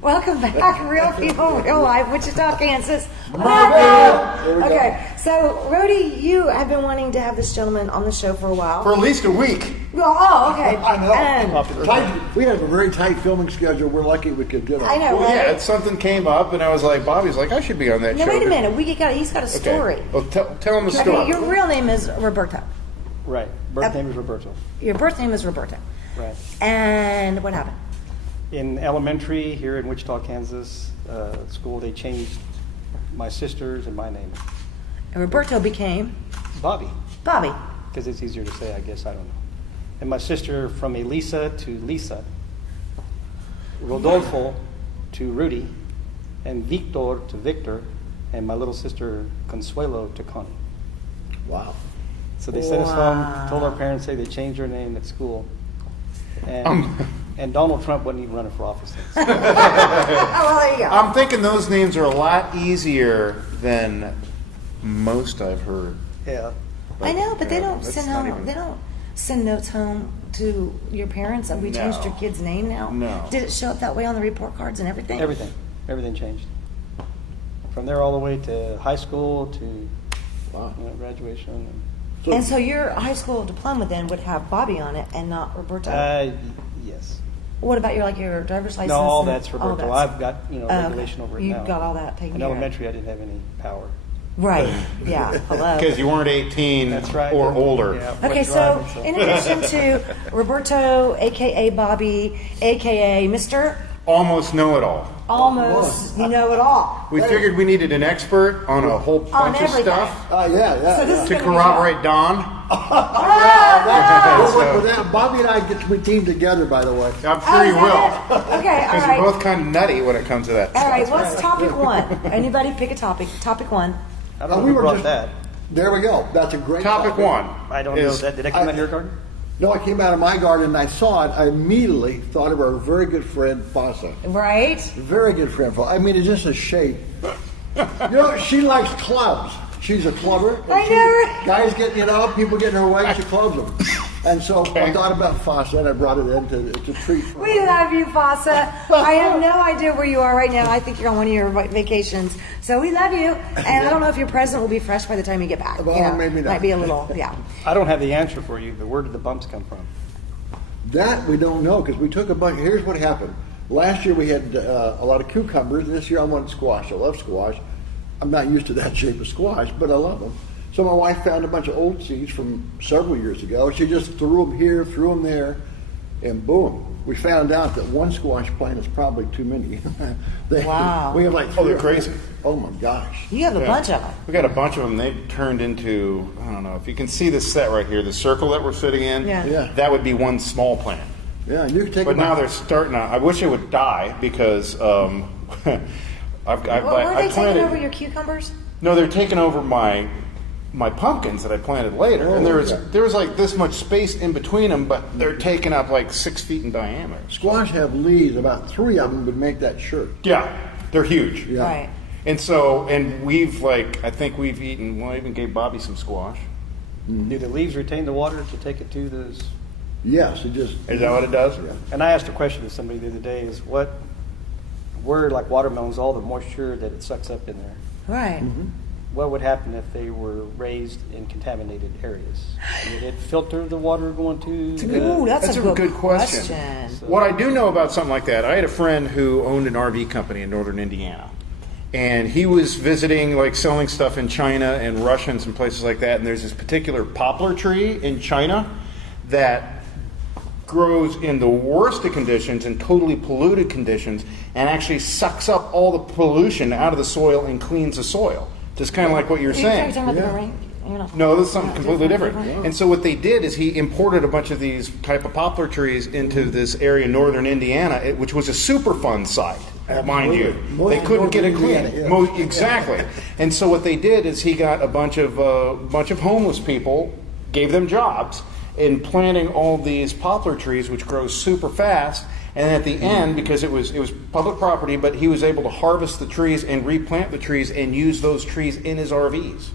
Welcome back, Real People, Real Life, Wichita, Kansas. Okay, so Rhodey, you have been wanting to have this gentleman on the show for a while. For at least a week. Oh, okay. I know. We have a very tight filming schedule. We're lucky we could get on. I know, Well, right? yeah, something came up, and I was like, Bobby's like, I should be on that No, show. wait a minute. He's got a story. Okay. Well, tell him the story. Okay, your real name is Roberto. Right. Birth name is Roberto. Your birth name is Roberto. Right. And what happened? In elementary here in Wichita, Kansas, school, they changed my sister's and my name. And Roberto became Bobby, Bobby. because it's easier to say, I guess. I don't know. And my sister from Elisa to Lisa, Rodolfo to Rudy, and Victor to Victor, and my little sister Consuelo to Connie. Wow. So they sent us home, told our parents, say they changed her name at school. And Donald Trump wasn't even running for office then. Oh, well, there you go. I'm thinking those names are a lot easier than most I've heard. Yeah. I know, but they don't that's send not home. even- They don't send notes home to your parents that we changed No. your kid's name now. No. Did it show up that way on the report cards and everything? Everything changed. From there all the way to high school to graduation. And so your high school diploma then would have Bobby on it and not Roberto. Yes. What about your driver's license? No, all and- that's Roberto. all that's- I've got regulation over it You now. got all that taken In care of. elementary, I didn't have any power. Right. Yeah. Hello. Because you weren't 18 That's right. or older. Yeah, Okay, wasn't so driving, in addition to Roberto, aka Bobby, aka Mr. Almost know it all. Almost, you know it all. We figured we needed an expert on a whole bunch of everything. stuff Yeah. So this is to gonna be corroborate Don. Well, with that, Bobby and I get to be teamed together, by the way. I'm sure you is will. that it? Okay, all Because right. you're both kind of nutty when it comes to that All stuff. right, what's topic one? Anybody pick a topic. Topic one. I don't know we who were brought just- that. There we go. That's a great Topic one. I don't know. is- Did that come out of your garden? No, I came out of my garden and I saw it. I immediately thought of our very good friend, Fasa. Right? Very good friend. I mean, it's just a shape. She likes clubs. She's a clubber. And I know. Guys get, people get in her way, she clubs them. And so I thought about Fasa and I brought it in to treat. We love you, Fasa. I have no idea where you are right now. I think you're on one of your vacations. So we love you. And I don't know if your present will be fresh by the time you get back. Well, maybe not. Might be a little, yeah. I don't have the answer for you, but where did the bumps come from? That we don't know because we took a bunch. Here's what happened. Last year we had a lot of cucumbers. This year I wanted squash. I love squash. I'm not used to that shape of squash, but I love them. So my wife found a bunch of old seeds from several years ago. She just threw them here, threw them there, and boom. We found out that one squash plant is probably too many. Wow. We have like Oh, three they're or four. crazy. Oh my gosh. You have a Yeah. bunch of them. We got a bunch of them. They've turned into, I don't know, if you can see this set right here, the circle that we're sitting in, Yeah. that would be one small plant. Yeah, you can take But them now out. they're starting to, I wish it would die because I've Were they taking planted, over your cucumbers? No, they're taking over my pumpkins that I planted later. And okay. there was like this much space in between them, but they're taking up like 6 feet in diameter. Squash have leaves. About 3 of them would make that shirt. Yeah, they're huge. Yeah. Right. And we've I think we've eaten, well, I even gave Bobby some squash. Do the leaves retain the water to take it to those? Yes, it just. Is that what it does? Yeah. And I asked a question to somebody the other day: is where like watermelons, all the moisture that it sucks up in there? Right. What would happen if they were raised in contaminated areas? Would it filter the water going to? Ooh, that's a good question. What I do know about something like that, I had a friend who owned an RV company in northern Indiana. And he was visiting, like selling stuff in China and Russia and some places like that. And there's this particular poplar tree in China that grows in the worst of conditions and totally polluted conditions and actually sucks up all the pollution out of the soil and cleans the soil. Just kind of like what you're saying. Talking about the ring? You're not- No, this is something completely different. Yeah. And so what they did is he imported a bunch of these type of poplar trees into this area in northern Indiana, which was a Superfund site, mind you. Most They couldn't get it northern clean. Indiana, yeah. Exactly. And so what they did is he got a bunch of homeless people, gave them jobs in planting all these poplar trees, which grow super fast. And at the end, because it was public property, but he was able to harvest the trees and replant the trees and use those trees in his RVs.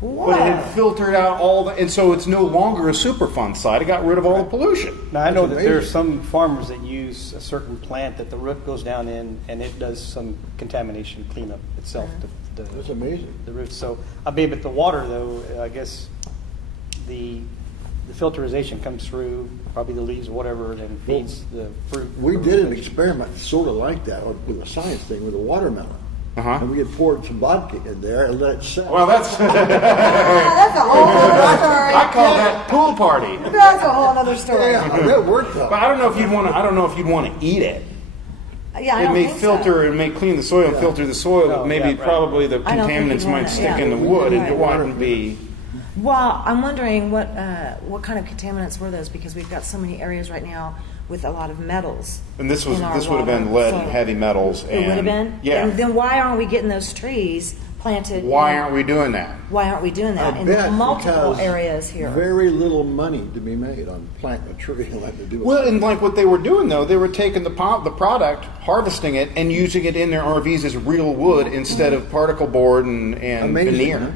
But it had filtered out all the, and so it's no longer a Superfund site. It got rid of all the pollution. Now, I know That's that there are amazing. some farmers that use a certain plant that the root goes down in, and it does some contamination cleanup itself. That's amazing. The roots. So, I mean, but the water, though, I guess the filterization comes through probably the leaves or whatever, and then feeds the fruit. We did an experiment sort of like that with a science thing with a watermelon. Uh-huh. And we had poured some vodka in there and let it set. Well, that's That's a whole other story. I call that pool party. That's a whole other story. Yeah, that worked though. But I don't know if you'd want to. I don't know if you'd want to eat it. Yeah, I It don't may think filter. so. It may clean the soil and filter the soil. No, but maybe yeah, right. probably the I don't think contaminants you'd want might it, stick yeah. in the wood, and Right. it wouldn't be. Well, I'm wondering what kind of contaminants were those, because we've got so many areas right now with a lot of metals. And this was in our this would have been water, lead and so- heavy metals. It would have been. Yeah. And then why aren't we getting those trees planted? Why aren't we doing that? Why aren't we doing that I in bet multiple because areas here? Very little money to be made on planting a tree and letting it do it. Well, and like what they were doing though, they were taking the product, harvesting it, and using it in their RVs as real wood instead of particle board and Amazing, veneer. huh?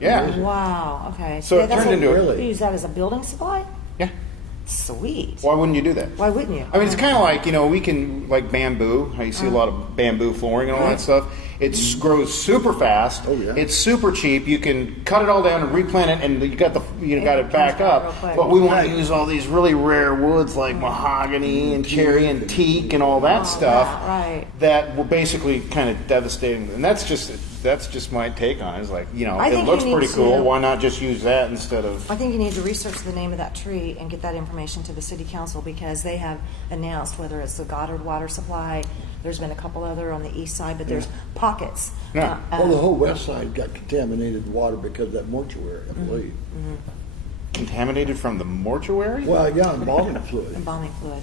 Yeah. Wow. Okay. So it that's turned into Really? We use that as a building supply. Yeah. Sweet. Why wouldn't you do that? Why wouldn't you? I mean, it's kind of like, we can, like bamboo, how you see a lot of bamboo flooring and all that stuff. It grows super fast. Oh, yeah. It's super cheap. You can cut it all down and replant it, and you got It it back comes back real up. quick. But we want to use all these really rare woods like mahogany and cherry and teak and all that stuff. yeah, right. That were basically kind of devastating. And that's just my take on it. It's like, I it think looks you need pretty cool. to- Why not just use that instead of? I think you need to research the name of that tree and get that information to the city council, because they have announced whether it's the Goddard Water Supply. There's been a couple other on the east side, but there's pockets. Yeah. Well, the whole west side got contaminated water because of that mortuary, I believe. Contaminated from the mortuary? Well, yeah, embalming fluid. Embalming fluid.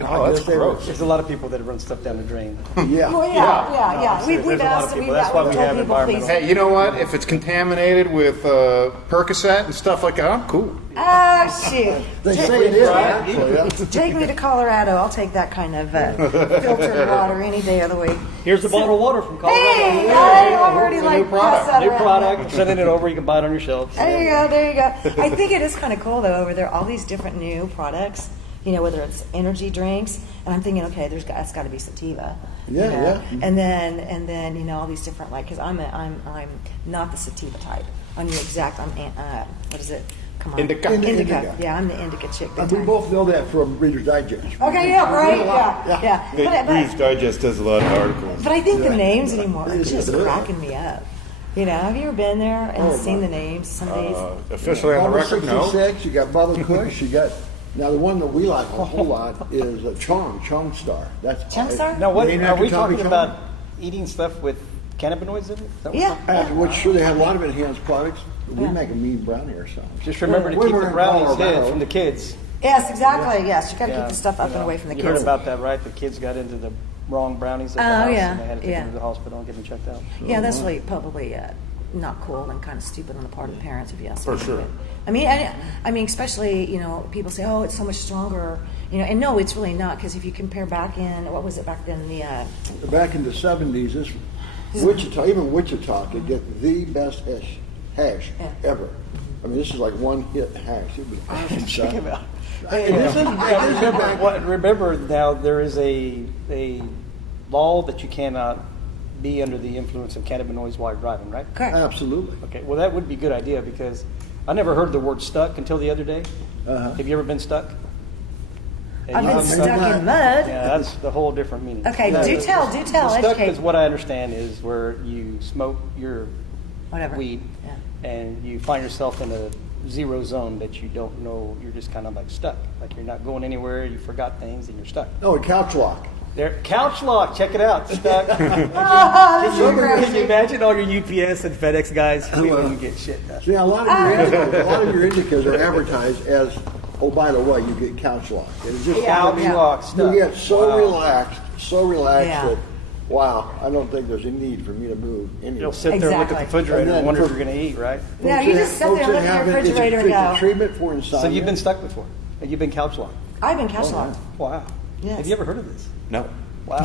Oh, that's guess they were- gross. There's a lot of people that run stuff down the drain. Yeah. Well, yeah. No, We've there's a lot of asked. people. We've That's why we told have people, please. environmental- Hey, you know what? If it's contaminated with Percocet and stuff like that, I'm cool. Oh, shoot. They say it is, actually. Yeah. Take me to Colorado. I'll take that kind of filtered water any day of the week. Here's the bottle of water from Colorado. Hey, I already It's a like new product. pass that New around. product, sending it over, you can buy it on your shelves. There you go. There you go. I think it is kind of cool though. Over there, all these different new products. Whether it's energy drinks, and I'm thinking, okay, that's got to be sativa. Yeah, yeah. And then all these different because I'm not the sativa type. I'm the exact. What is it? Come on. Indica. Indica. Yeah, I'm the indica chick. big And we time. both know that from Reader's Digest. Okay. Yeah. Right. Yeah. Reader's Digest does a lot of articles. But I think the names anymore are It is. just cracking me up. Have you ever been there and seen the names? Some of these. Officially on the Bottle record, no. 66, you got Bubba Kush, you got, now the one that we like a whole lot is Chong Star. That's Chong Star? Now, what Named are after we Tommy talking Chong? about? Eating stuff with cannabinoids in it? Is that what we're Yeah. talking Which sure they have a lot of enhanced products. We Yeah. make a mean brownie ourselves. about? Just remember to When keep we're the in brownies Colorado- hid from the kids. Yes, exactly. Yes, you got to Yeah. keep the stuff up and away from the You kids. heard about that, right? The kids got into the wrong brownies at the Oh, house, yeah, and they had to take yeah. them to the hospital and get them checked out. Yeah, that's really probably not cool and kind of stupid on the part of the parents, if you ask me. For sure. I mean, especially people say, "Oh, it's so much stronger," and no, it's really not, because if you compare back in what was it back then, Back in the 70s, this Wichita, even Wichita could get the best hash Yeah. ever. I mean, this is like one hit hash. It was awesome Check stuff. him out. Hey, this is- Remember now, there is a law that you cannot be under the influence of cannabinoids while you're driving, right? correct. Absolutely. Okay, well, that would be a good idea, because I never heard the word stuck until the other day. Uh-huh. Have you ever been stuck? I've been maybe stuck not. in mud. Yeah, that's the whole different meaning. Okay, Yeah, do the- tell, the stuck educate. is what I understand is where you smoke your Whatever. weed Yeah. and you find yourself in a zero zone that you don't know, you're just kind of like stuck. Like you're not going anywhere, you forgot things and you're stuck. Oh, a couch lock. There, couch lock, check it out, stuck. Oh, that's so Can you crazy. imagine all your UPS and FedEx guys? We wouldn't get shit done. See, now, a lot of your indicas are advertised as, oh, by the way, you get couch lock. And it's just Couch Yeah. lock, you stuck. get so Wow. relaxed Yeah. that, wow, I don't think there's a need for me to move anywhere. You'll sit there and look at the Exactly. refrigerator And and then wonder if for- you're going to eat, right? No, you just sit there and look at your refrigerator and it's a go. treatment for insomnia. So you've been stuck before? And you've been couch locked? I've been couch locked. Wow. Yes. Have you ever heard of this? No. Wow.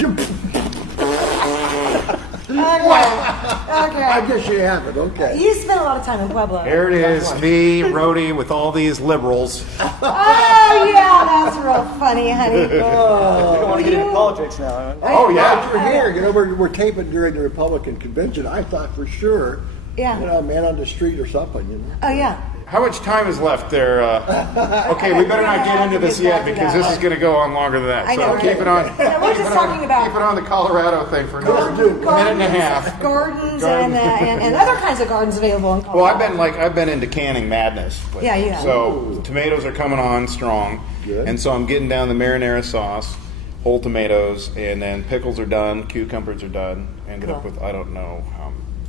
I guess you haven't. Okay. You spent a lot of time in Pueblo. There it is, me, Rhodey, with all these liberals. Oh, yeah, that's real funny, honey. We don't want to get into politics now. Huh? Oh, yeah. We're here. You know, we're taping during the Republican convention. I thought for sure, Yeah. you know, a man on the street or something. You know. Oh, yeah. How much time is left there? Okay, we better not get into this yet because this is going to go on longer than that. I know, So we're keep it on. Yeah, we're just talking about Keep it on the Colorado thing for another minute and a half. Gardens and other kinds of gardens available in Colorado. Well, I've been into canning madness. lately. Yeah, you have. So tomatoes are coming on strong, Good. and so I'm getting down the marinara sauce, whole tomatoes, and then pickles are done, cucumbers are done. Ended up Cool. with I don't know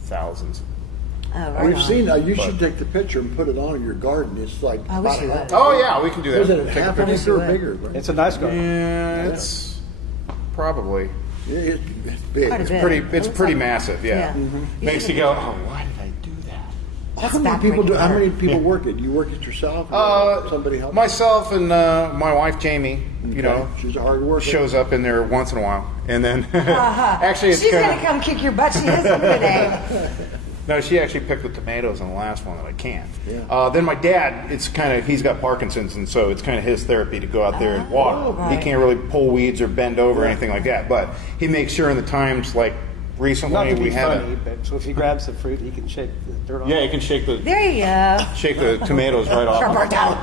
thousands. Oh, right We've on. seen. You should take the picture and put it on in your garden. It's like I wish about you a- would. Oh yeah, we can do that. Is it a Take a half picture. an acre or bigger? Right? It's a nice garden. Yeah, it's probably. Yeah, it's big. Quite a bit. Pretty, It it's looks pretty like- massive, yeah. Yeah. Makes you go, oh, why did I do that? That's How many people do? backbreaking How many work. people work it? You work it yourself? Or somebody help? Myself and my wife Jamie, you know, she's a hard worker. shows up in there once in a while, and then actually it's She's kind gonna come kick your butt. She is today. no, she actually picked the tomatoes on the last one that I canned. Yeah. Then my dad, it's kind of he's got Parkinson's, and so it's kind of his therapy to go out there and water. right. He can't really pull weeds or bend over or anything like that, but he makes sure in the times like Not recently to be we had funny, but so if he grabs the fruit, he can shake the dirt on yeah, it. you can shake the There you go. tomatoes right off. Roberto.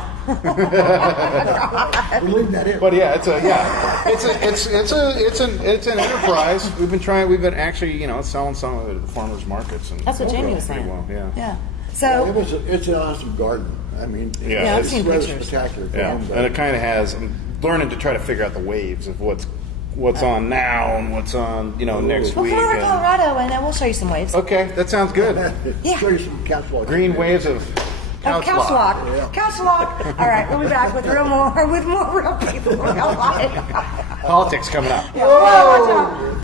We'll leave that in. But yeah, it's an enterprise. We've been actually, you know, selling some of it at the farmers markets, and That's what Jamie was pretty saying. well, yeah. Yeah. So It's an awesome garden. I mean, Yeah, I've it's seen rather pictures. spectacular. Yeah, and it kind of has. I'm learning to try to figure out the waves of what's on now and what's on, you know, next we'll week. come over to and- Colorado and we'll show you some waves. Okay, that sounds good. Yeah. Show you some catwalks. Green waves of Oh, couch walk. Couch walk. All right, we'll be back with more real people, real life. Politics coming up. Yeah, watch out.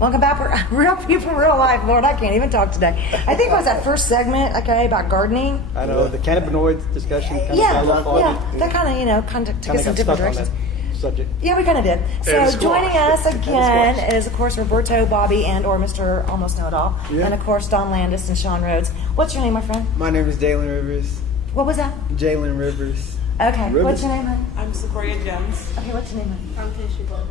Welcome back for Real People, Real Life. Lord, I can't even talk today. I think it was that first segment, okay, about gardening. I know the cannabinoids discussion kind of Yeah, got off on yeah, that kind of, you know, kind of took Kind us of in got different stuck on directions. that subject. Yeah, we kind of did. And So squash. joining us again squash. is, of course, Roberto, Bobby, and or Mr. Almost Know It All, Yeah. and of course Don Landis and Sean Rhodes. What's your name, my friend? My name is Jalen Rivers. What was that? Jalen Rivers. Okay. Rivers. What's your name, honey? I'm Sequoia Jones. Okay, what's your name, honey? I'm Keisha Glover.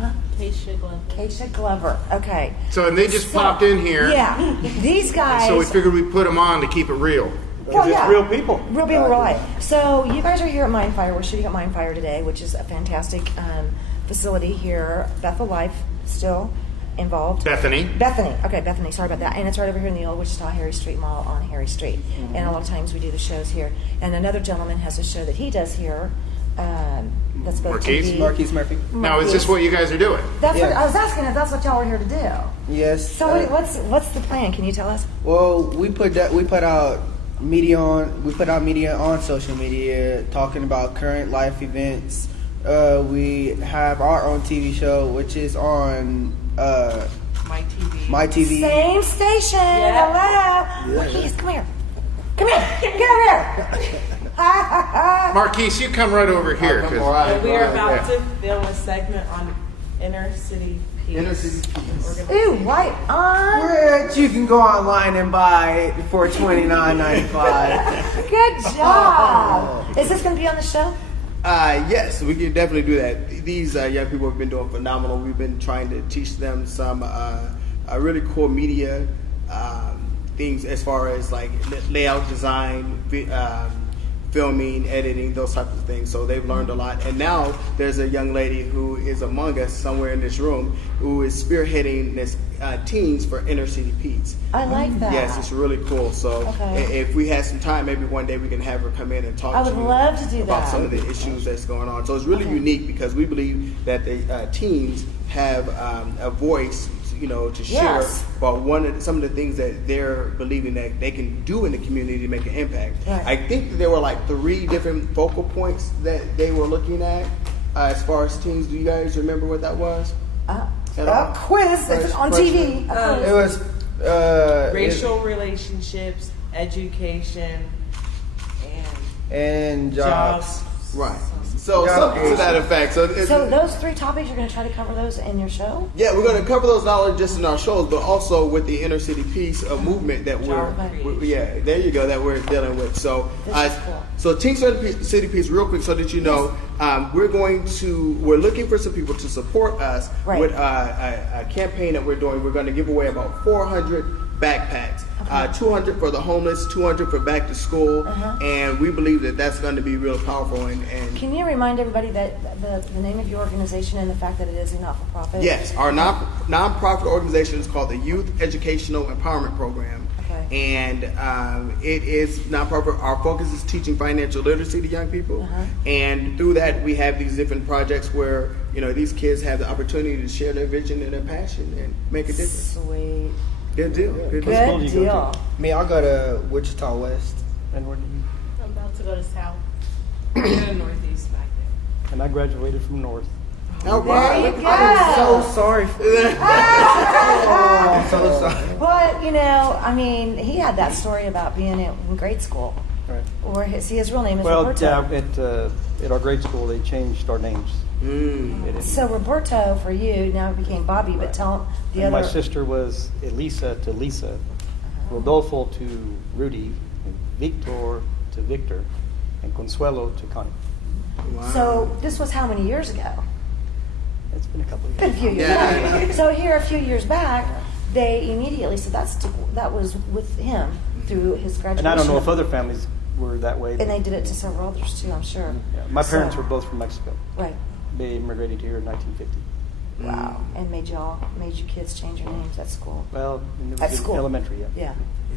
Huh? Keisha Glover. Keisha Glover. Okay. So and they just popped in here. Yeah, these guys. So we figured we'd put them on to keep it real. well, yeah. Real people. Real people, real life. So you guys are here at Mindfire. We're shooting at Mindfire today, which is a fantastic facility here. Bethel Life still involved. Bethany. Bethany. Okay, Bethany. Sorry about that. And it's right over here in the old Wichita Harry Street Mall on Harry Street. And a lot of times we do the shows here. And another gentleman has a show that he does here. That's both Marquise? TV. Marquise Murphy. Now is this what you guys are doing? That's what Yeah. I was asking if that's what y'all were here to do. Yes. So what's the plan? Can you tell us? Well, we put out media on social media talking about current life events. We have our own TV show, which is on My TV. my TV. Same station. Yeah. Hello. Marquise, come here. Come here. Get over here. Marquise, you come right over here. 'cause- And we are about Yeah. to film a segment on inner city peace. Inner city peace. Ooh, right on. Which you can go online and buy for $29.95. Good job. Is this going to be on the show? Yes, we can definitely do that. These young people have been doing phenomenal. We've been trying to teach them some really cool media things as far as like layout design, filming, editing, those types of things. So they've learned a lot. And now there's a young lady who is among us somewhere in this room who is spearheading this teens for inner city Pete's. I like that. Yes, it's really cool. So Okay. if we had some time, maybe one day we can have her come in and talk I to would you love to do about that. some of the issues that's going on. So it's really unique because we believe that the teens have a voice, you know, to share Yes. about some of the things that they're believing that they can do in the community to make an impact. Right. I think that there were like 3 different focal points that they were looking at as far as teens. Do you guys remember what that was? Quiz. It's on TV. It was Racial relationships, education, and and jobs. Right. So something to that effect. So those 3 topics, you're going to try to cover those in your show? yeah, we're going to cover those not only just in our shows, but also with the inner city peace movement that yeah, there you go, that we're dealing with. So, This is cool. so Team City Peace, real quick, so that you know, we're looking for some people to support us Right. with a campaign that we're doing. We're going to give away about 400 backpacks. 200 for the homeless, 200 for back to school, and we believe that that's going to be real powerful. And Can you remind everybody that the name of your organization and the fact that it is a not-for-profit? yes, our nonprofit organization is called the Youth Educational Empowerment Program, Okay. and it is nonprofit. Our focus is teaching financial literacy to young people, and through that we have these different projects where these kids have the opportunity to share their vision and their passion and make a difference. Sweet. Good deal. Good deal. Good do you go deal. Me, I'll go to Wichita West. And where did you? I'm about to go to South. And Northeast back there. And I graduated from North. All There right. you Look go. at So sorry. I'm so sorry. But, I mean, he had that story about being in grade school. Right. Or his real name is Well, Roberto. at our grade school, they changed our names. They didn't- So Roberto for you now became Bobby, but tell the and other. my sister was Elisa to Lisa, Rodolfo to Rudy, and Victor to Victor, and Consuelo to Connie. So this was how many years ago? It's been a couple of Been a years. few years Yeah. back. So here a few years back, they immediately said that was with him through his graduation. And I don't know if other families were that way. And they did it to several others too, I'm sure. Yeah, my parents So- were both from Mexico. Right. They immigrated here in 1950. Wow. And made you kids change your names at school. Well, and it At was in school. elementary, yeah. Yeah.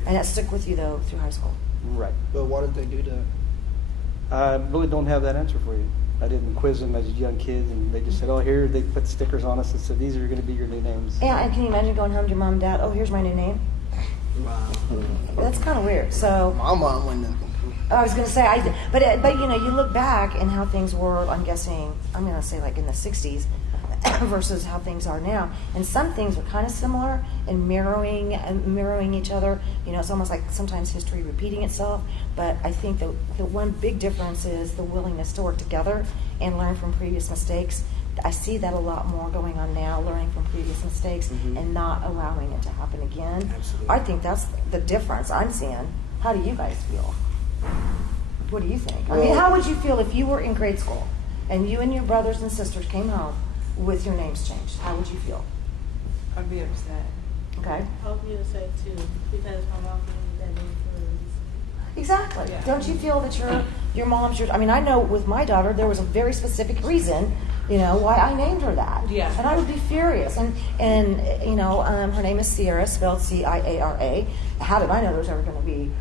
And that stuck with you though through high school. Right. But why did they do that? I really don't have that answer for you. I didn't quiz them as young kids, and they just said, "Oh, here." They put stickers on us and said, "These are going to be your new names." And can you imagine going home to your mom and dad? Oh, here's my new name. Wow. That's kind of weird. So My mom went. I was going to say, but you look back and how things were. I'm guessing I'm going to say like in the '60s versus how things are now, and some things are kind of similar and mirroring each other. It's almost like sometimes history repeating itself. But I think the one big difference is the willingness to work together and learn from previous mistakes. I see that a lot more going on now, learning from previous mistakes and not allowing it to happen again. Absolutely. I think that's the difference I'm seeing. How do you guys feel? What do you think? I mean, how would you feel if you were in grade school and you and your brothers and sisters came home with your names changed? How would you feel? I'd be upset. Okay. I'll be upset too, because my mom gave me that name for a reason. Exactly. Yeah. Don't you feel that your mom's I mean, I know with my daughter there was a very specific reason, why I named her that. Yeah. And I would be furious. And her name is Ciara, spelled Ciara. How did I know there was ever going to be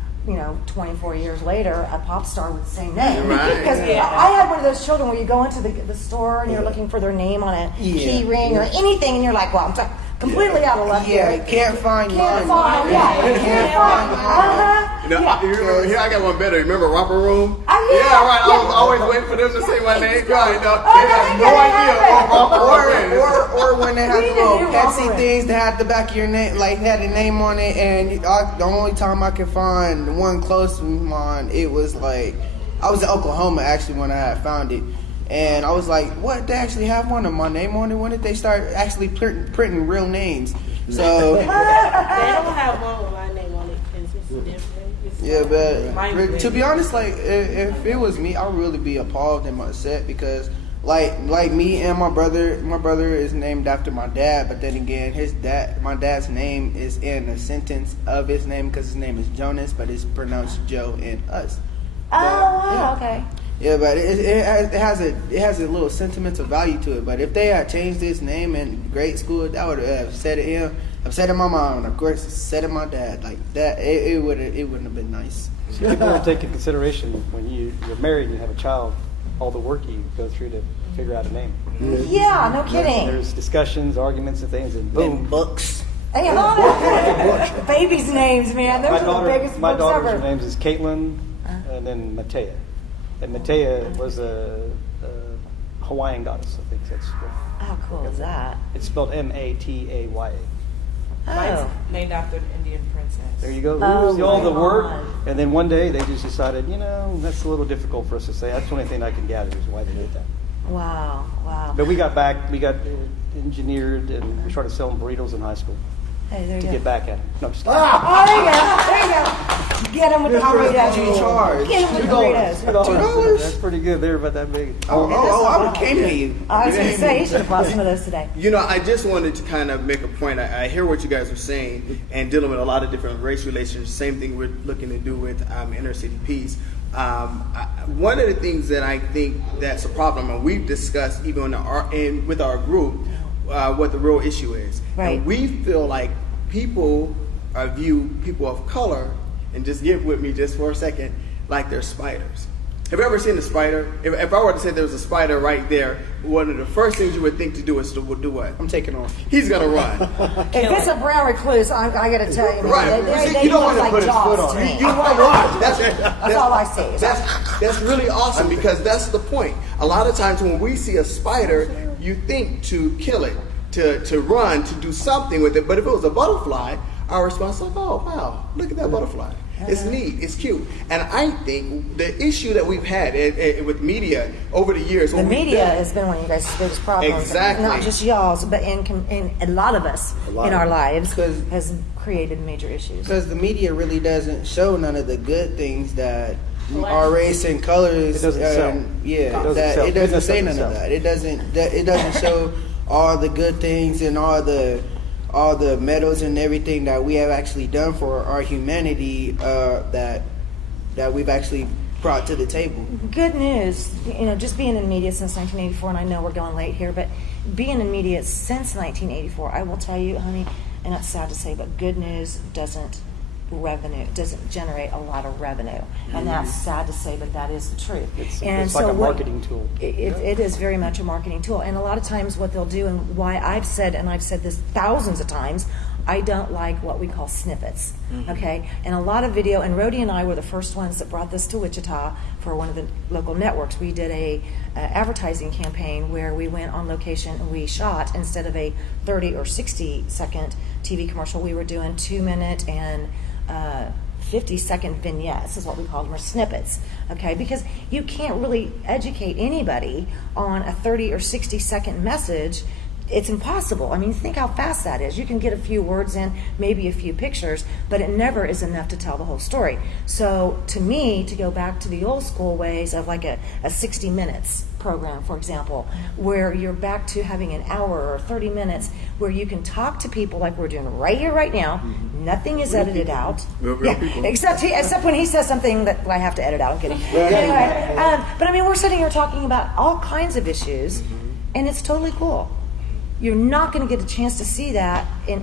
24 years later, a pop star with the same name? Right. Because Yeah. I had one of those children where you go into the store and you're looking for their name on a key ring or anything, and you're like, well, I'm completely out of luck Yeah, here. can't find Can't mine. find, yeah, can't find. You remember, here I got one better. Remember Romper Room? Oh, yeah. Yeah, right. I was Yeah. always waiting for them to say my name. Right? No, Oh, they have no idea what Romper Room is. Or when they had We the need a little new Pepsi offering. things that had the back of your name, like had a name on it, and the only time I could find one close to mine, it was like I was in Oklahoma actually when I had found it, and I was like, "What? They actually have one of my name on it? When did they start actually printing real names?" So They don't have one with my name on it because it's different. It's yeah, but mine to be honest, like if it was me, I'd really be appalled and upset because. Like me and my brother is named after my dad, but then again, my dad's name is in a sentence of his name because his name is Jonas, but it's pronounced Joe and us. Oh, wow, yeah. okay. Yeah, but it has a little sentimental value to it. But if they had changed his name in grade school, that would have said it in. I've said it in my mom, and of course, said it my dad. Like that, it wouldn't have been nice. See, people don't take into consideration when you're married and you have a child, all the work you go through to figure out a name. Yeah, no kidding. There's discussions, arguments, and things, and And boom. books. Hey, babies' names, man. Those are the biggest My books daughter's ever. her names is Caitlin, and then Matea. And Matea was a Hawaiian goddess. I think that's what How cool is that? it's spelled Mataya. Mine's Oh. named after an Indian princess. There you go. Oh, See all the right work, on. and then one day they just decided, that's a little difficult for us to say. That's the only thing I can gather is why they did that. Wow. But we got engineered, and we started selling burritos in high school Hey, there you to go. get back at it. No, just Oh, there you go. There you go. Get him with the How much burritos. did you charge? Get him with the burritos. $2? That's pretty good. They're about that big. I would came to you. I was going to say, you should have bought some of those today. I just wanted to kind of make a point. I hear what you guys are saying and dealing with a lot of different race relations. Same thing we're looking to do with inner city peace. One of the things that I think that's a problem, and we've discussed even with our group, what the real issue is. Right. And we feel like people view people of color, and just get with me just for a second, like they're spiders. Have you ever seen a spider? If I were to say there was a spider right there, one of the first things you would think to do is to do what? I'm taking off. He's gonna run. If it's a brown recluse, I got to tell you, man, Right. they You don't look want to like put his Jaws foot on to it. me. You want to watch. That's all I see. That's really awesome, because that's the point. A lot of times when we see a spider, you think to kill it, to run, to do something with it. But if it was a butterfly, our response is like, oh wow, look at that butterfly. It's neat, it's cute. And I think the issue that we've had with media over the years, The media has been one of you guys' biggest problems. Exactly. Not just y'all's, but in a lot of us in our lives 'Cause- has created major issues. Because the media really doesn't show none of the good things that our race and colors. It doesn't sell. Yeah, It doesn't that sell. it doesn't Business say doesn't none of sell. that. It doesn't show all the good things and all the medals and everything that we have actually done for our humanity that we've actually brought to the table. Good news, just being in media since 1984, and I know we're going late here, but being in media since 1984, I will tell you, honey, and it's sad to say, but good news doesn't generate a lot of revenue, and that's sad to say, but that is the truth. It's like a marketing tool. It is very much a marketing tool, and a lot of times what they'll do, and why I've said this thousands of times, I don't like what we call snippets, okay? And a lot of video, and Rhodey and I were the first ones that brought this to Wichita for one of the local networks. We did a advertising campaign where we went on location and we shot, instead of a 30 or 60 second TV commercial, we were doing 2-minute and 50-second vignettes is what we called them, or snippets, okay? Because you can't really educate anybody on a 30 or 60-second message. It's impossible. I mean, think how fast that is. You can get a few words in, maybe a few pictures, but it never is enough to tell the whole story. So to me, to go back to the old school ways of like a 60 minutes program, for example, where you're back to having an hour or 30 minutes where you can talk to people like we're doing right here, right now. Nothing is edited out. Except when he says something that I have to edit out. I'm kidding. Anyway, but I mean, we're sitting here talking about all kinds of issues, and it's totally cool. You're not going to get a chance to see that in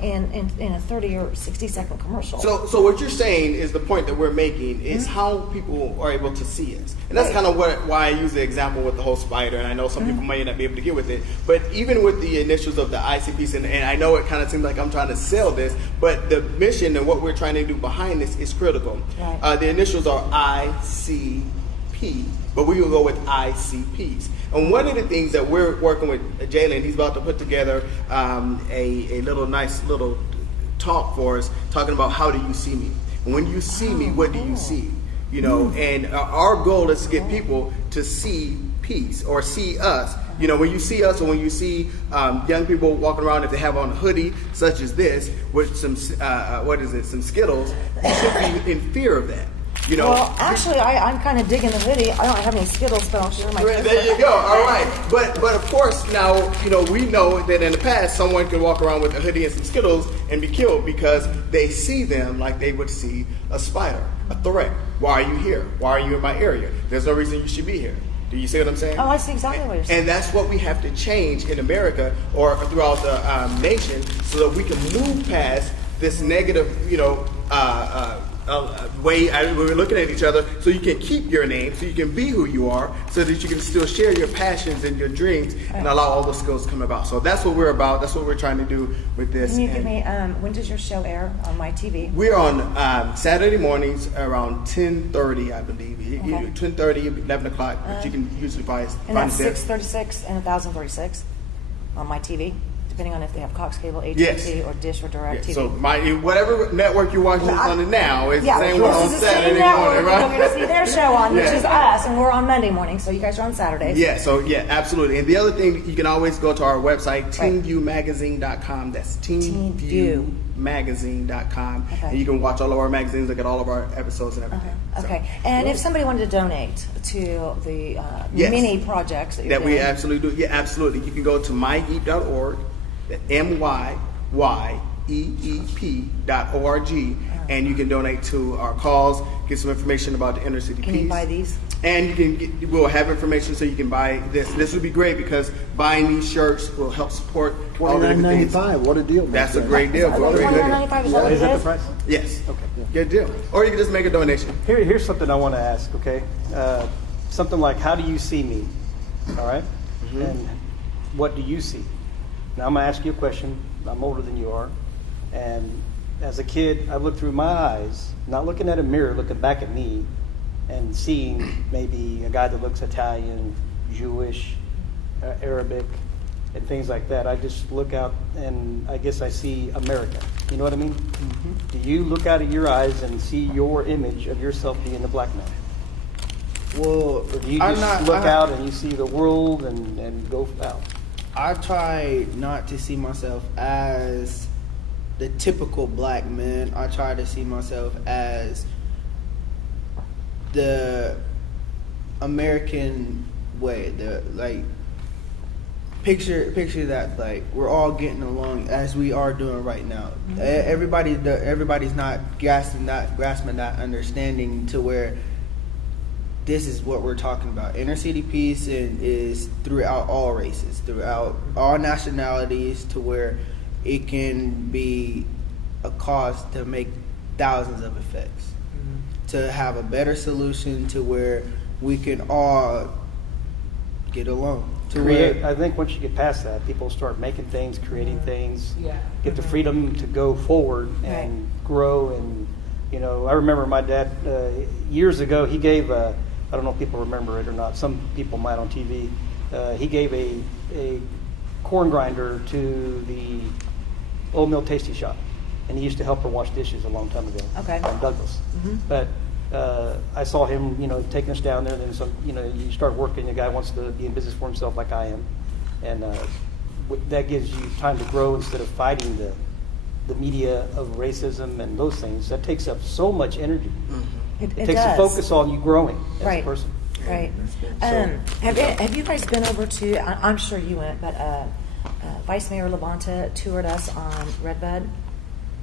a 30 or 60-second commercial. So what you're saying is the point that we're making is how people are able to see us. And that's kind of why I use the example with the whole spider, and I know some people might not be able to get with it, but even with the initials of the ICPs, and I know it kind of seems like I'm trying to sell this, but the mission and what we're trying to do behind this is critical. Right. The initials are ICP, but we will go with ICPs. And one of the things that we're working with Jalen, he's about to put together a nice little talk for us, talking about how do you see me? And when you see me, what do you see? And our goal is to get people to see peace or see us. When you see us, or when you see young people walking around, if they have on a hoodie such as this with some some Skittles, you should be in fear of that. Well, actually, I'm kind of digging the hoodie. I don't have any Skittles, but I'll share my. There you go. All right, but of course now we know that in the past someone could walk around with a hoodie and some Skittles and be killed because they see them like they would see a spider, a threat. Why are you here? Why are you in my area? There's no reason you should be here. Do you see what I'm saying? Oh, I see exactly what you're saying. And that's what we have to change in America or throughout the nation, so that we can move past this negative, way we're looking at each other, so you can keep your name, so you can be who you are, so that you can still share your passions and your dreams and allow all those skills to come about. So that's what we're about. That's what we're trying to do with this. Can you give me, when does your show air on my TV? We're on Saturday mornings around 10:30, I believe. Okay. 10:30, 11 o'clock, but you can usually find And that's it there. 636 and 1036 on my TV. depending on if they have Cox Cable, AT&T, Yes. or Dish or Yeah, DirecTV. so whatever network you're watching this on now is Yeah, the same one this on is the Saturday same network morning, that you're going to see right? their show on, which Yeah. is us, and we're on Monday morning, so you guys are on Saturdays. Yeah, so yeah, absolutely. And the other thing, you can always go to our website, Right. teenviewmagazine.com. That's Teen teenviewmagazine.com. Okay. And you can watch all of our magazines, look at all of our episodes and everything. So, Okay, and if somebody wanted to donate to the Yes. mini projects that you're that we doing, absolutely do. Yeah, absolutely. You can go to myyeep.org, MYYEEP.org, and you can donate to our cause, get some information about the inner city Can peace. you buy these? And you can we'll have information so you can buy this. This would be great because buying these shirts will help support all the different things. $29.95. What a deal! That's a man. great deal. For a very good deal. $29.95 is that what Is it that the is? price? Yes. Okay. Good deal. Or you can just make a donation. Here's something I want to ask, okay? Something like, how do you see me? All right? And what do you see? Now, I'm going to ask you a question. I'm older than you are. And as a kid, I looked through my eyes, not looking at a mirror, looking back at me, and seeing maybe a guy that looks Italian, Jewish, Arabic, and things like that. I just look out and I guess I see America. You know what I mean? Do you look out of your eyes and see your image of yourself being a black man? Well, Or do you I'm just not, look out and you see the world and go out? I try not to see myself as the typical black man. I try to see myself as the American way. Picture that we're all getting along as we are doing right now. Everybody's not grasping that understanding to where this is what we're talking about. Inner city peace is throughout all races, throughout all nationalities, to where it can be a cause to make thousands of effects. To have a better solution to where we can all get along. To Create. where, I think once you get past that, people start making things, creating things, Yeah. get the freedom to go forward and grow. And I remember my dad years ago. He gave I don't know if people remember it or not. Some people might on TV. He gave a corn grinder to the Old Mill Tasty Shop, and he used to help her wash dishes a long time ago. Okay. In Douglas. But I saw him, taking us down there. Then you start working. The guy wants to be in business for himself, like I am, and that gives you time to grow instead of fighting the media of racism and those things. That takes up so much energy. It takes does. the focus on you growing as Right. a person. Right. Have you guys been over to? I'm sure you went, but Vice Mayor Labonta toured us on Redbud,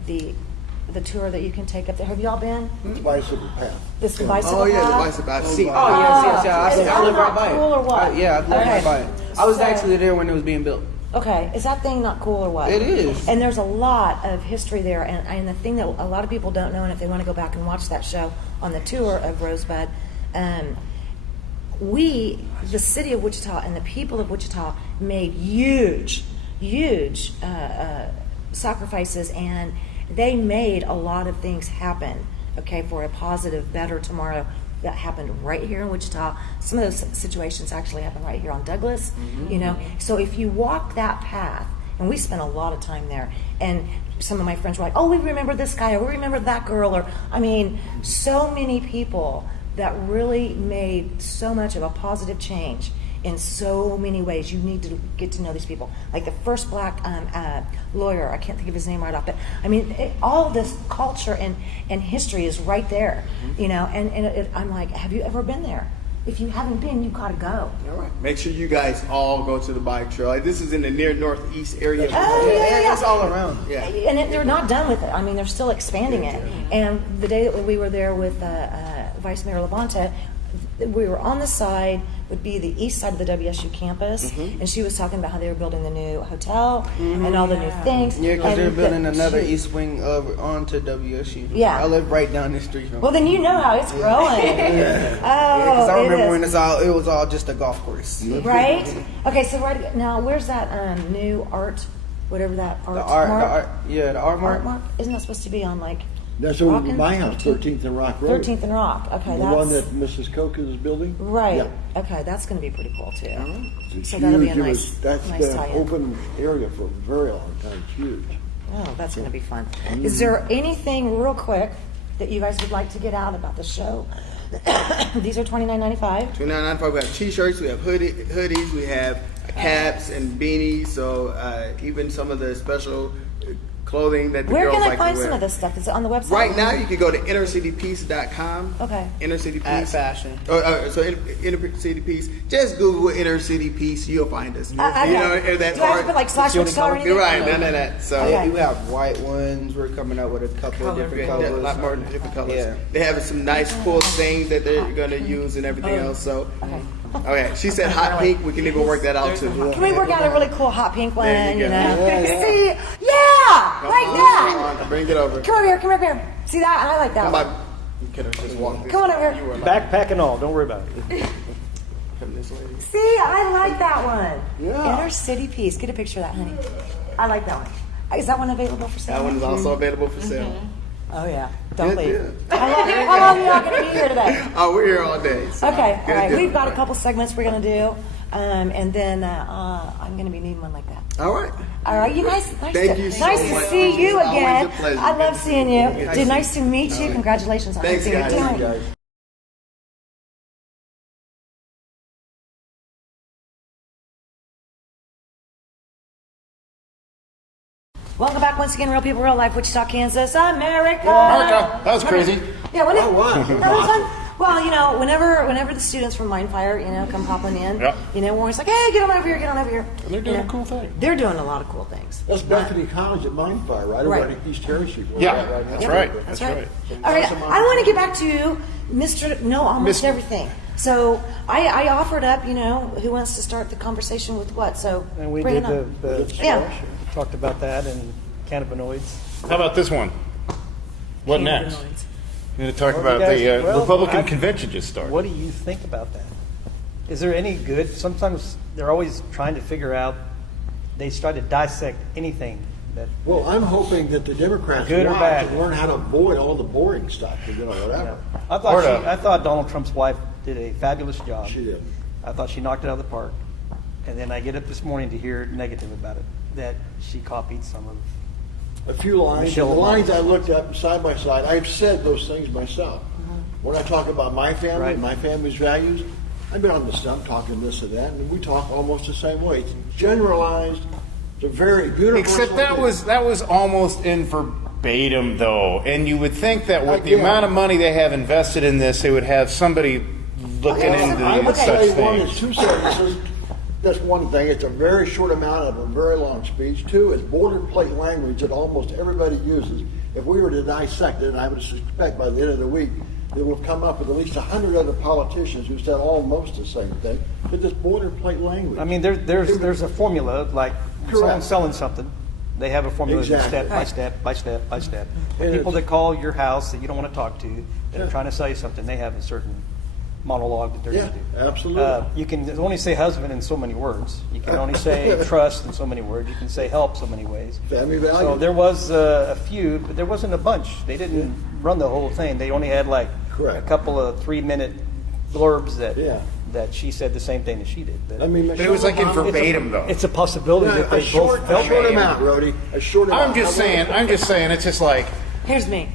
the tour that you can take up there. Have y'all been? Bicycle path. This the bicycle Oh yeah, the path? bicycle. I've seen. oh yes. Is I that live right not by it. cool or what? Yeah, I live right Okay. by it. I was So- actually there when it was being built. Okay, is that thing not cool or what? It is. And there's a lot of history there, and the thing that a lot of people don't know, and if they want to go back and watch that show on the tour of Rosebud, the city of Wichita and the people of Wichita made huge sacrifices, and they made a lot of things happen, okay, for a positive, better tomorrow. That happened right here in Wichita. Some of those situations actually happened right here on Douglas, So if you walk that path, and we spent a lot of time there, and some of my friends were like, oh, we remember this guy, or we remember that girl, or, so many people that really made so much of a positive change in so many ways. You need to get to know these people. Like the first black lawyer, I can't think of his name right off, but all this culture and history is right there, I'm like, have you ever been there? If you haven't been, you've got to go. All right. Make sure you guys all go to the bike trail. Like, this is in the near northeast area. Oh, yeah. It's all around. Yeah. And they're not done with it. They're still expanding it. And the day that we were there with Vice Mayor Labonta, we were on the side, would be the east side of the WSU campus, and she was talking about how they were building the new hotel and all the new things. Yeah, because And they're building the- another east wing onto WSU. Yeah. I live right down the street from Well, then you know how it's growing. because I Oh, remember it when is. it was all just a golf course. Right? Okay, so right now, where's that new art, whatever that art The art mark? mark. Art mark? Isn't that supposed to be on like That's over Rock and my house, 13th and Rock Road. 13th and Rock. Okay, The that's one that Mrs. Koch is building? right. Yeah. Okay, that's going to be pretty cool too. It's So that'll be a huge. nice, That's nice been an tie-in. open area for a very long time. It's huge. Oh, that's going to be fun. Is there anything real quick that you guys would like to get out about the show? These are $29.95. $29.95. We have T-shirts, we have hoodies, we have caps and beanies. So even some of the special clothing that the Where girls can I like find to wear. some of this stuff? Is it on the website? Right now, you can go to innercitypiece.com. Okay. Inner City Piece. At fashion. So Inner City Piece. Just Google Inner City Piece. You'll find us. Okay. You know, and that's Do I have to hard. put like slash You're star or anything? Right, none of that. So Okay. Yeah, you have white ones. We're coming up with a couple of different yeah, colors. a lot more different colors. Yeah. They have some nice cool things that they're going to use and everything else. So, okay. She said hot pink. We can even work that out too. Can we work out a really cool hot pink one? There you You go. know? Yeah. See? Yeah! Like that! Come on, bring it over. Come over here, come over here. See that? I like that Come one. on. You could have just walked this. Come on over You here. were like, Backpack and all, don't worry about it. come this lady. See, I like that one. Yeah. Inner City Piece. Get a picture of that, honey. I like that one. Is that one available for sale? That one is also available for sale. Oh, yeah. Don't Good leave. deal. How long are y'all going to be here today? Oh, we're here all day. So Okay, all good right. deal. We've got a couple segments we're going to do, and then I'm going to be needing one like that. All right. All right, you guys. Nice Thank to, you so nice much. to see you It's always again. a pleasure. I love seeing you. Good to Dude, see nice to meet you. Congratulations on Thanks, everything guys. you're doing. Guys. Welcome back once again, Real People, Real Life, Wichita, Kansas, America. America, that was crazy. Yeah, wasn't it? Oh, wow. That was fun. Well, you know, whenever the students from Mindfire, you know, come popping in, Yep. you know, we're always like, hey, get on over here, get on over here. And they're doing You know, a cool thing. They're doing a lot of cool things. That's Bethany College at Mindfire, right? Right. Over at East Terry Street. Yeah, Right that's now. right. That's That's right. right. All right, Awesome. I want to get back to Mr. Know Almost Mr. Everything. So I offered up, you know, who wants to start the conversation with what? So And we bring did it on. the Yeah. talked about that and cannabinoids. How about this one? What next? Cannabinoids. We're going to talk Well, about you guys- the well, Republican I- convention just started. What do you think about that? Is there any good? Sometimes they're always trying to figure out. They try to dissect anything that. Well, I'm hoping that the Democrats Good or watch bad? and learn how to avoid all the boring stuff, you know, whatever. I Or thought the- I thought Donald Trump's wife did a fabulous job. She did. I thought she knocked it out of the park. And then I get up this morning to hear negative about it, that she copied some of. A few lines. Michelle The lines Obama. I looked up side by side, I've said those things myself. When I talk about my family, Right. my family's values, I've been on the stump talking this and that, and we talk almost the same way. It's generalized. It's a very universal Except that thing. was almost in verbatim though, and you would think that with the Yeah. amount of money they have invested in this, they would have somebody looking Well, into I would such say one is things. 2 sentences. That's one thing. It's a very short amount of a very long speech. 2 is boilerplate language that almost everybody uses. If we were to dissect it, I would suspect by the end of the week that we'll come up with at least 100 other politicians who said almost the same thing. But this boilerplate language. I mean, there's a formula like someone Correct. selling something. They have a formula Exactly. step by step by step by step. And People it's- that call your house that you don't want to talk to, that are Yeah. trying to sell you something, they have a certain monologue that they're Yeah, going to do. absolutely. You can only say husband in so many words. You can only say trust in so many words. You can say help so many ways. Family So values. there was a few, but there wasn't a bunch. They didn't run the whole thing. They only had like Correct. a couple of 3-minute blurbs that Yeah. that she said the same thing that she did. But I mean, But it was like in Michelle Obama- verbatim though. it's a possibility Yeah, that they a short, both felt a short that. amount, Rhodey. A short amount. I'm just saying, it's just like, Here's me.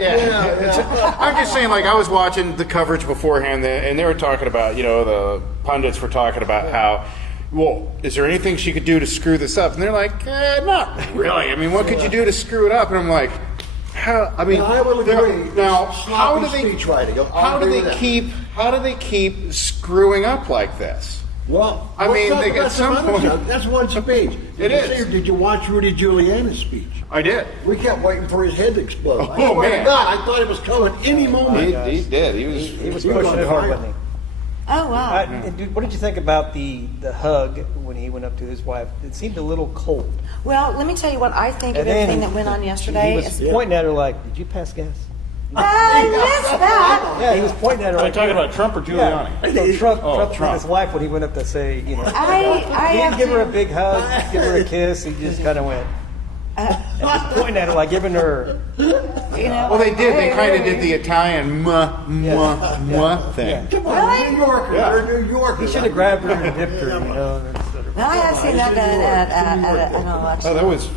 yeah. Yeah. I'm just saying, like, I was watching the coverage beforehand, and they were talking about, you know, the pundits were talking about how, well, is there anything she could do to screw this up? And they're like, not really. I mean, what could you do to screw it up? And I'm like, how? I mean, Now, I will they're- agree. now, It's how do sloppy they speech writing. I'll how do agree they with that. keep screwing up like this? Well, I let's mean, talk they- about at some other point- stuff. That's one speech. It is. Did you watch Rudy Giuliani's speech? I did. We kept waiting for his head to explode. I Oh, swear man. to God, I thought it was coming any moment. He did. He was. He was He was pushing on it hard, fire. wasn't he? Oh, wow. And dude, what did you think about the hug when he went up to his wife? It seemed a little cold. Well, let me tell you what I think of And then everything that went on yesterday. He was It's- pointing at her like, "Did you pass gas?" I missed that. Yeah, he was pointing at her. Are you like, talking about Trump or Giuliani? Yeah. No, Trump, Oh, Trump, Trump. and his wife when he went up to say, you know, I he have didn't give her a to- big hug, give her a kiss. He just kind of went. and just pointing at her, like giving her. You know, Well, they did. They kind of did the Italian thing. Yeah. Come on, New Yorkers. Yeah. They're New Yorkers. He should have grabbed her and dipped her, you know. Instead of, now I have seen that done at an election. Oh, that was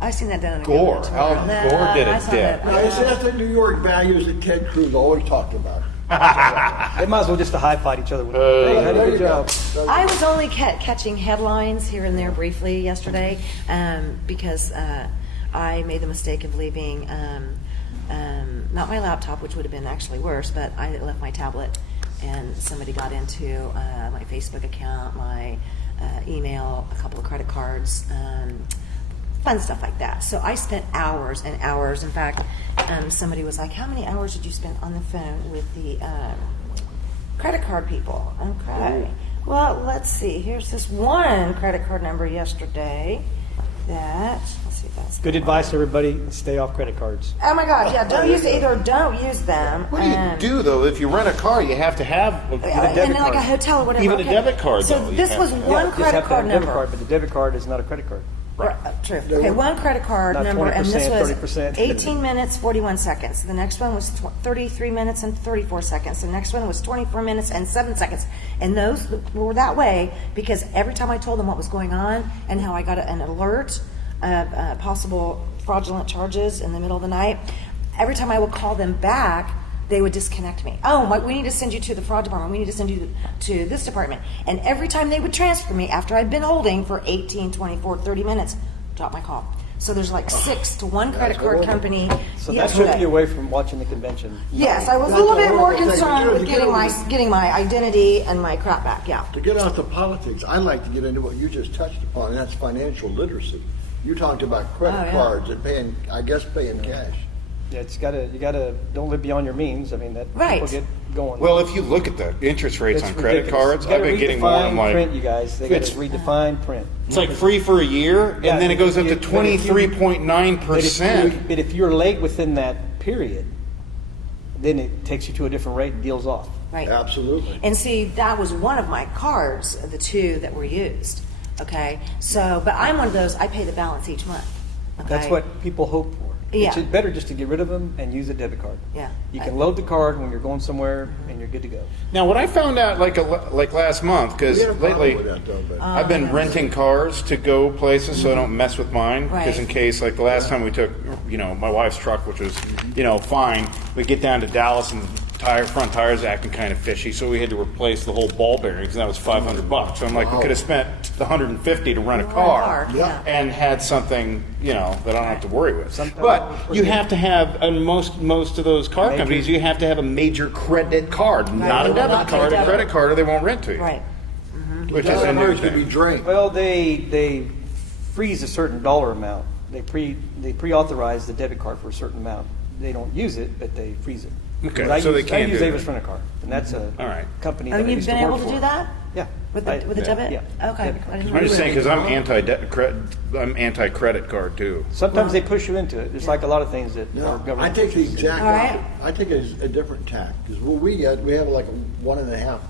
I've seen that done in a Gore. government Al tour. No, Gore did I it saw dead. that. Now, that's the New York values that Ted Cruz always talked about. they might as well just high fight each other with. Hey, There good you job. go. I was only catching headlines here and there briefly yesterday because I made the mistake of leaving not my laptop, which would have been actually worse, but I left my tablet, and somebody got into my Facebook account, my email, a couple of credit cards, fun stuff like that. So I spent hours and hours. In fact, somebody was like, "How many hours did you spend on the phone with the credit card people?" Okay. Well, let's see. Here's this one credit card number yesterday that, let's see if that's Good advice, everybody. Stay off credit cards. Oh my God, yeah, don't use it either, don't use them. What do you do though? If you rent a car, you have to have a And debit then card. like a hotel or whatever. Even a okay. debit card, So though, you this have was to have. one Just credit have to card have a debit number. card, but the debit card is not a credit card. True. Okay, one credit card Not number, and this 20%, was 30%. 18 minutes, 41 seconds. The next one was 33 minutes and 34 seconds. The next one was 24 minutes and 7 seconds. And those were that way because every time I told them what was going on and how I got an alert of possible fraudulent charges in the middle of the night, every time I would call them back, they would disconnect me. Oh, we need to send you to the fraud department. We need to send you to this department. And every time they would transfer me after I'd been holding for 18, 24, 30 minutes, drop my call. So there's like 6 to 1 credit card company. So that yesterday. took you away from watching the convention. Yes, I was a That's little a bit more horrible thing. concerned with To getting my identity and my crap back. Yeah. To get out to politics, I'd like to get into what you just touched upon, and that's financial literacy. You talked about credit Oh, yeah. cards and paying cash. Yeah, you gotta don't live beyond your means. I mean that Right. people get going. Well, if you look at the interest rates It's on credit ridiculous. cards, You gotta I've been getting more. redefine I'm like, print, you guys. They gotta it's, redefine print. it's like free for a year, Yeah, and then it goes up to but if you- 23.9%. But if you're late within that period, then it takes you to a different rate and deals off. Right. Absolutely. And see, that was one of my cards, the 2 that were used. Okay. So, but I'm one of those, I pay the balance each month. Okay. That's what people hope for. Yeah. It's better just to get rid of them and use a debit card. Yeah. You can load the card when you're going somewhere and you're good to go. Now, what I found out like last month, because We had a problem lately with that, though, but- I've been renting cars to go places so I don't mess with mine. Because in Right. case, like the last time we took, my wife's truck, which was, fine, we get down to Dallas and front tires acting kind of fishy, so we had to replace the whole ball bearings, and that was $500. So I'm like, we could have spent the $150 to rent a car, yeah. and had something, that I don't have to worry with. Sometimes But we you forget. have to have, and most of those car Major- companies, you have to have a major credit card, not a They will debit not take card, a debit. credit card, or they won't rent to you. Right. Which is a That new money's gonna be thing. drained. Well, they freeze a certain dollar amount. They pre-authorize the debit card for a certain amount. They don't use it, but they freeze it. Okay, I so use, they can't I use do Avis that. Rent-A-Car, and that's a All right. company Oh, that I you've used been to able work to for. do that? Yeah. With the debit? Yeah. Okay. Debit card. I didn't I'm just saying, because I'm Really? I'm anti-credit card too. Sometimes they push you into it. It's like a lot of things that our No, government. I take the pushes you into. exact All right. opposite. I take a different tack, because what we have like a 1.5,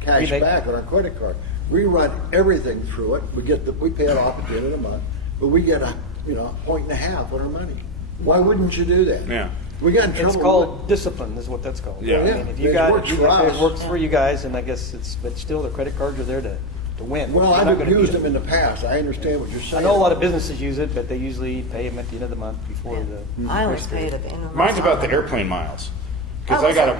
cash Rebate. back on our credit card. We run everything through it. We pay it off at the end of the month, but we get a 1.5 on our money. Why wouldn't you do that? Yeah. We got in trouble. It's called discipline, is what that's called. Yeah. I Yeah. mean, if you It got works if for us. it works for you guys, and I guess but still the credit cards are there to win. Well, They're not I've gonna beat used it. them in the past. I understand what you're saying. I know a lot of businesses use it, but they usually pay them at the end of the month before the. I always pay it at the end of the month. Mine's about the airplane miles. Because Oh, I got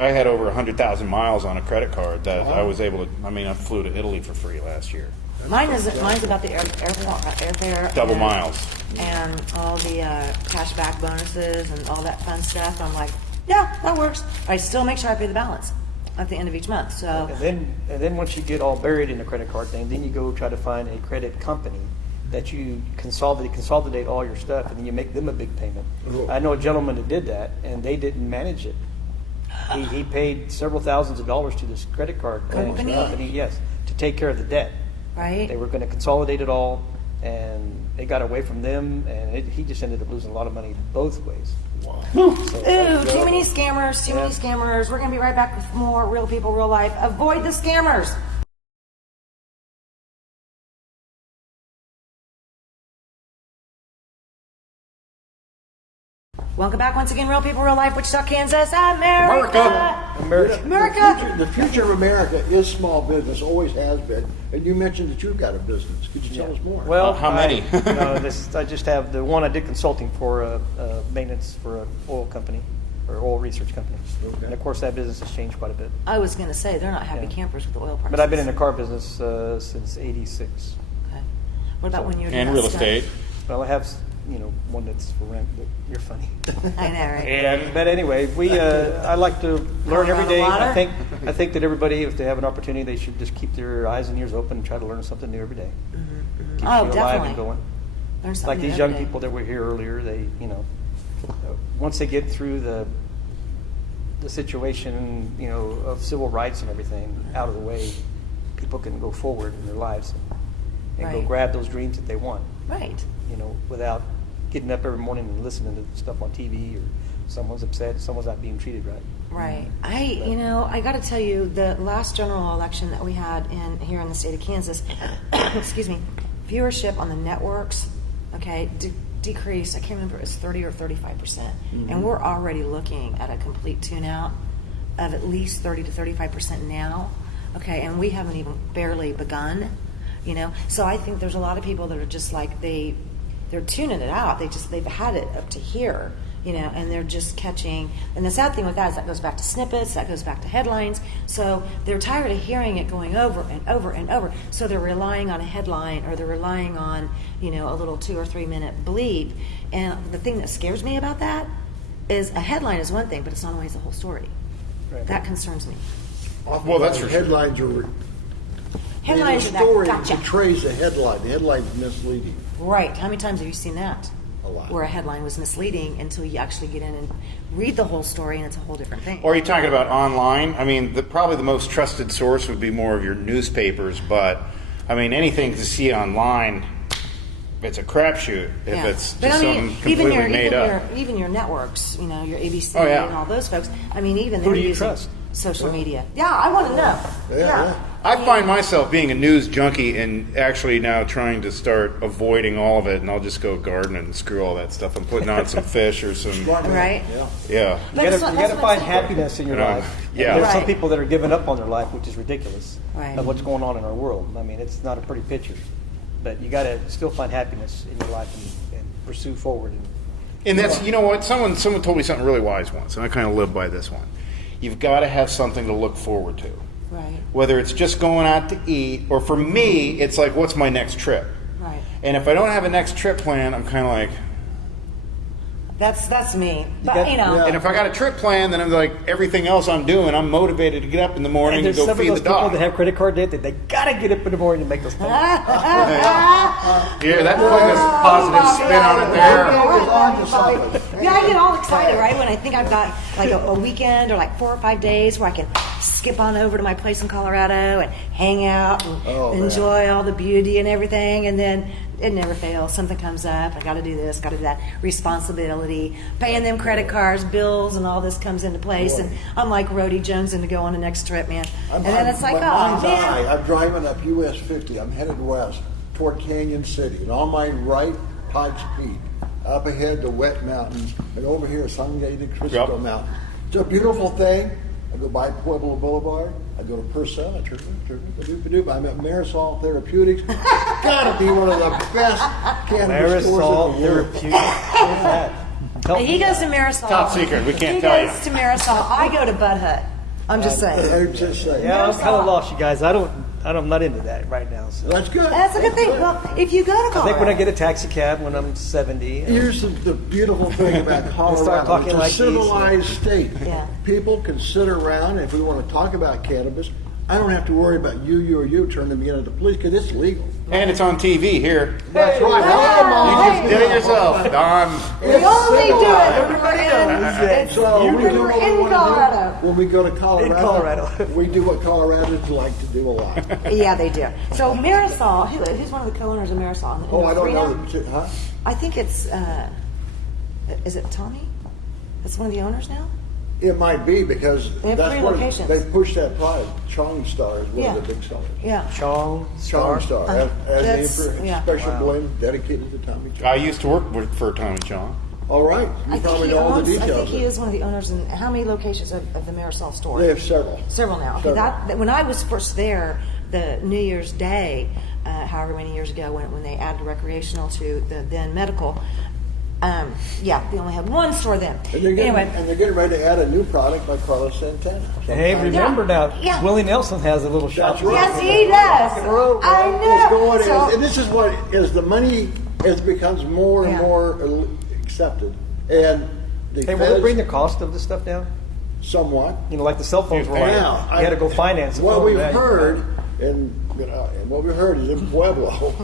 I had over 100,000 miles on a credit card that I was able to. I flew to Italy for free last year. Mine's about the airfare. Double and- miles. And all the cashback bonuses and all that fun stuff. I'm like, yeah, that works. I still make sure I pay the balance at the end of each month. So And then once you get all buried in the credit card thing, then you go try to find a credit company that you consolidate all your stuff, and then you make them a big payment. I know a gentleman that did that, and they didn't manage it. He paid several thousands of dollars to this credit card Company? yes, to take care of the debt. right. They were going to consolidate it all, and it got away from them, and he just ended up losing a lot of money both ways. Ooh, too many scammers, too many Yeah. scammers. We're going to be right back with more Real People, Real Life. Avoid the scammers. Welcome back once again, Real People, Real Life, Wichita, Kansas, America. America. The future of America is small business, always has been. And you mentioned that you've got a business. Could you tell us more? Well, How many? I just have the one I did consulting for maintenance for an oil company or oil research company. Okay. And of course, that business has changed quite a bit. I was going to say, they're not happy Yeah. campers with the oil prices. But I've been in the car business since '86. Okay. What about when you were doing And that real stuff? estate. Well, I have one that's for rent. But you're funny. I know, right? And but anyway, I like to learn every Around the day. water? I think that everybody, if they have an opportunity, they should just keep their eyes and ears open and try to learn something new every day. Keeps Oh, you alive definitely. and going. Learn something Like new these every young day. people that were here earlier, they once they get through the situation of civil rights and everything out of the way, people can go forward in their lives and go Right. grab those dreams that they want. Right. Without getting up every morning and listening to stuff on TV or someone's upset, someone's not being treated right. Right. I got to tell you, the last general election that we had here in the state of Kansas, excuse me, viewership on the networks, decreased. I can't remember, it was 30 or 35%. And we're already looking at a complete tune-out of at least 30 to 35% now. Okay, and we haven't even barely begun. So I think there's a lot of people that are just like they're tuning it out. They've had it up to here, and they're just catching. And the sad thing with that is that goes back to snippets, that goes back to headlines. So they're tired of hearing it going over and over and over. So they're relying on a headline, or they're relying on, a little 2 or 3 minute bleep. And the thing that scares me about that is a headline is one thing, but it's not always the whole story. Right. That concerns me. Well, that's for sure. Headlines are. Headlines the are that, story gotcha. betrays the headline. The headline's misleading. Right. How many times have you seen that? A lot. Where a headline was misleading until you actually get in and read the whole story, and it's a whole different thing. Or are you talking about online? I mean, probably the most trusted source would be more of your newspapers, but I mean, anything to see online, it's a crapshoot if Yeah. it's But just I mean, something completely made up. Even your networks, your ABC Oh, yeah. and all those folks. I mean, even Who they're do you using trust? social media. Yeah, I want to know. Yeah. I find myself being a news junkie and actually now trying to start avoiding all of it, and I'll just go gardening and screw all that stuff. I'm putting on some fish or some, Right? Yeah. yeah. But You that's got what to I'm find saying. happiness in your Yeah. life. Yeah. There's some Right. people that are giving up on their life, which is ridiculous. Right. Of what's going on in our world. I mean, it's not a pretty picture, but you got to still find happiness in your life and pursue forward. And that's, you know what, someone told me something really wise once, and I kind of live by this one. You've got to have something to look forward to. Right. Whether it's just going out to eat, or for me, it's like, what's my next trip? Right. And if I don't have a next trip plan, I'm kind of like, That's me. But got- Yeah. and if I got a trip plan, then I'm like, everything else I'm doing, I'm motivated to get up in the morning And and there's go some of feed those the people dog. that have credit card debt that they got to get up in the morning and make those payments. Yeah, that put this positive spin on it there. Yeah, I get all excited, right, when I think I've got like a weekend or like 4 or 5 days where I can skip on over to my place in Colorado and hang out and Oh, man. enjoy all the beauty and everything. And then it never fails. Something comes up. I got to do this, got to do that. Responsibility, paying them credit cards, bills, and all this comes into place. Boy. And I'm like Rhodey Jones and to go on the next trip, man. I'm, And then it's like, my oh, mind's eye, man. I'm driving up US 50. I'm headed west toward Canyon City. And on my right, Pikes Peak. Up ahead, the Wet Mountains. And over here, San Gabriel Cristo Yep. Mountain. It's a beautiful thing. I go by Pueblo Boulevard. I go to Purcell. I turn. I'm at Marisol Therapeutics. Gotta be one of the best cannabis stores Marisol in the world. Therapeutics. What's that? Tell He me. goes to Marisol. Top secret, we can't he tell you. goes to Marisol. I go to Bud Hut. I'm just saying. I'm just saying. Yeah, I'm kind of lost, you guys. I'm not into that right now. So. That's good. That's a good thing. Well, if you go to Colorado, I think when I get a taxi cab when I'm 70. Here's the beautiful thing about Colorado. talking It's a like these. civilized state. Yeah. People can sit around, and if we want to talk about cannabis, I don't have to worry about you turning me into the police because it's legal. And it's on TV here. That's right. Hey. Mom. You did it yourself, Don. we only do it. Everybody knows it. So You we can- do what we're we in want to Colorado. do. When we go to Colorado, In Colorado. we do what Coloradans like to do a lot. Yeah, they do. So Marisol, who's one of the co-owners of Marisol? Oh, I don't Freedom? know. Huh? I think it's. Is it Tommy? That's one of the owners now. It might be because They have that's 3 where locations. they push that product. Chong Star is one Yeah. of the big sellers. Yeah. Chong Chong Star, as That's- the yeah. special Wow. blend dedicated to Tommy Chong. I used to work for Tommy Chong. All right, I you think probably he know all the owns, I details. think he is one of the owners. And how many locations of the Marisol store? They have several. Several now. Okay, Several. that when I was first there, the New Year's Day, however many years ago, when they added recreational to the then medical, yeah, they only had one store then. And they're getting, Anyway, and they're getting ready to add a new product by Carlos Santana. Hey, remember now, Yeah. Willie Nelson has a little shop. That's right. yes, he does. I It's know. going, So- and this is what, as the money becomes more and Yeah. more accepted, and the Hey, will it bring the feds cost of this stuff down? somewhat. You know, like the cell phones were like, Now, you had to go finance a What phone. we've Now you- heard, and what we heard is in Pueblo,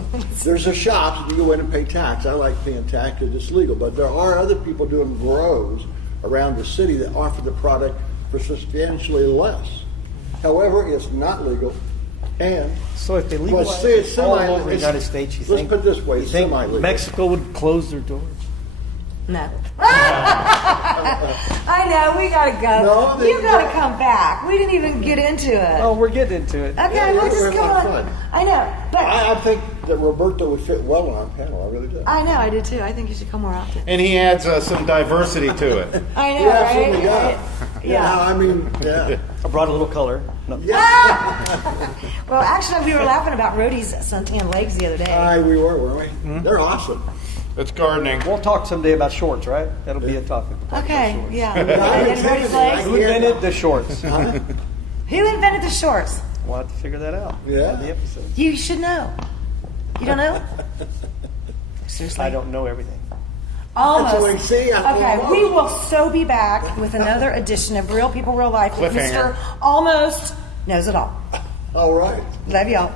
there's a shop, you go in and pay tax. I like paying tax because it's legal, but there are other people doing grows around the city that offer the product for substantially less. However, it's not legal, and So if they well, legalize say it's it all semi- over the it's- United States, you let's think? put it this way, you it's think semi-legal. Mexico would close their doors? No. I know, we gotta go. No, they- you gotta come back. We didn't even get into it. Oh, we're getting into it. Okay, Yeah, we'll we're just having come a lot on. of fun. I know, but I think that Roberto would fit well on our panel. I really do. I know, I do too. I think you should come more often. And he adds some diversity to it. I know, Yeah, absolutely, right? yeah. Right? Yeah, I mean, yeah. I brought a little color. No. Well, actually, we were laughing about Rhodey's suntan legs the other day. We were, weren't we? They're awesome. It's gardening. We'll talk someday about shorts, right? That'll be a topic. Okay, yeah. I And haven't Rhodey's taken legs. it. Who invented the shorts? Who invented the shorts? We'll have to figure that out. Yeah. On the episode. You should know. You don't know? Seriously? I don't know everything. Almost. That's what we see. Okay, we will so be back with another edition of Real People, Real Life with Cliffhanger. Mr. Almost Knows It All. All right. Love y'all.